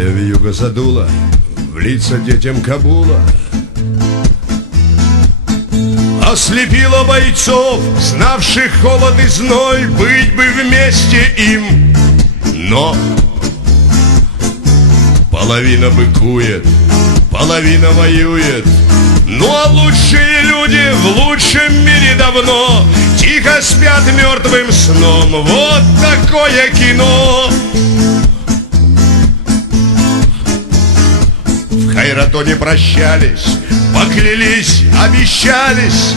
Злая вьюга задула в лица детям Кабула, ослепила бойцов, знавших холод и зной. Быть бы вместе им, но половина быкует, половина воюет. Ну а лучшие люди в лучшем мире давно тихо спят мертвым сном. Вот такое кино. В Хайратоне прощались, поклялись, обещались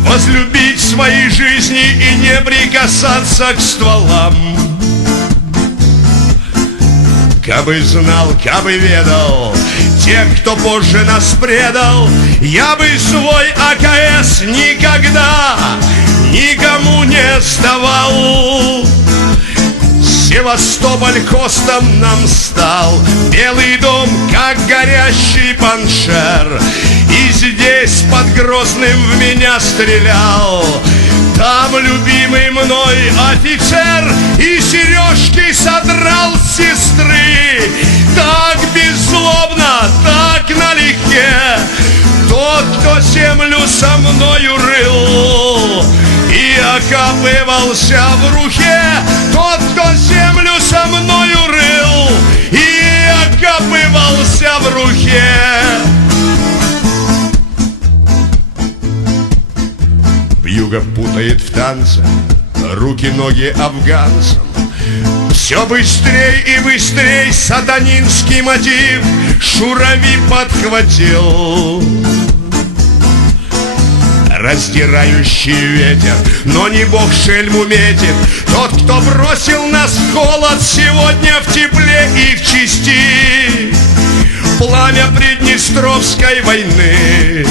возлюбить свои жизни и не прикасаться к стволам. Кабы знал, кабы ведал тех, кто позже нас предал, я бы свой АКС никогда никому не сдавал. Севастополь хостом нам стал, Белый дом, как горящий паншер, и здесь под Грозным в меня стрелял там любимый мной офицер, и сережки содрал с сестры. Так беззлобно, так налегке тот, кто землю со мною рыл и окапывался в рухе. Тот, кто землю со мною рыл и окапывался в рухе. Вьюга путает в танце руки-ноги афганцам. Все быстрей и быстрей сатанинский мотив Шурави подхватил. Раздирающий ветер, но не бог шельму метит. Тот, кто бросил нас в холод, сегодня в тепле и в чести. Пламя Приднестровской войны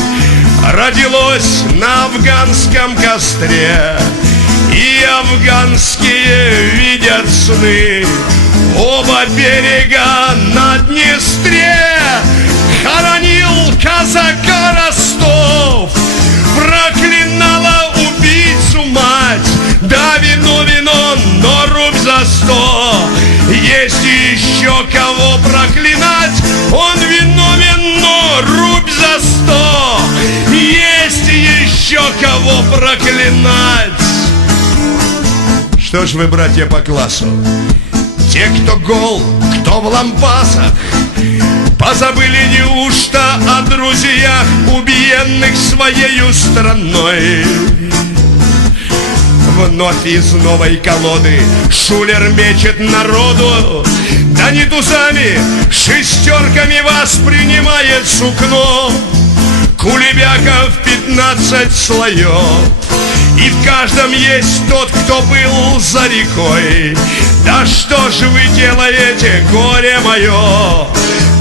родилось на афганском костре, и афганские видят сны оба берега на Днестре. Хоронил казака Ростов, проклинала убийцу мать. Да, вино, но рубь за 100. Есть еще кого проклинать, он виновен, но рубь за 100. Есть еще кого проклинать. Что ж вы, братья по классу, те, кто гол, кто в лампасах, позабыли неужто о друзьях, убиенных своею страной? Вновь из новой колоды шулер мечет народу, да не тузами, шестерками воспринимает сукно. Кулебяков 15 слоев, и в каждом есть тот, кто был за рекой. Да что ж вы делаете, горе мое?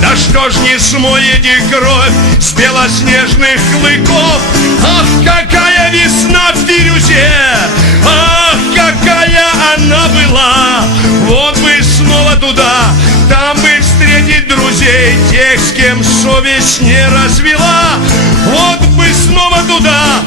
Да что ж не смоете кровь с белоснежных клыков? Ах, какая весна в Бирюзе! Ах, какая она была! Вот бы снова туда, там бы встретить друзей, тех, с кем совесть не развела. Вот бы снова туда,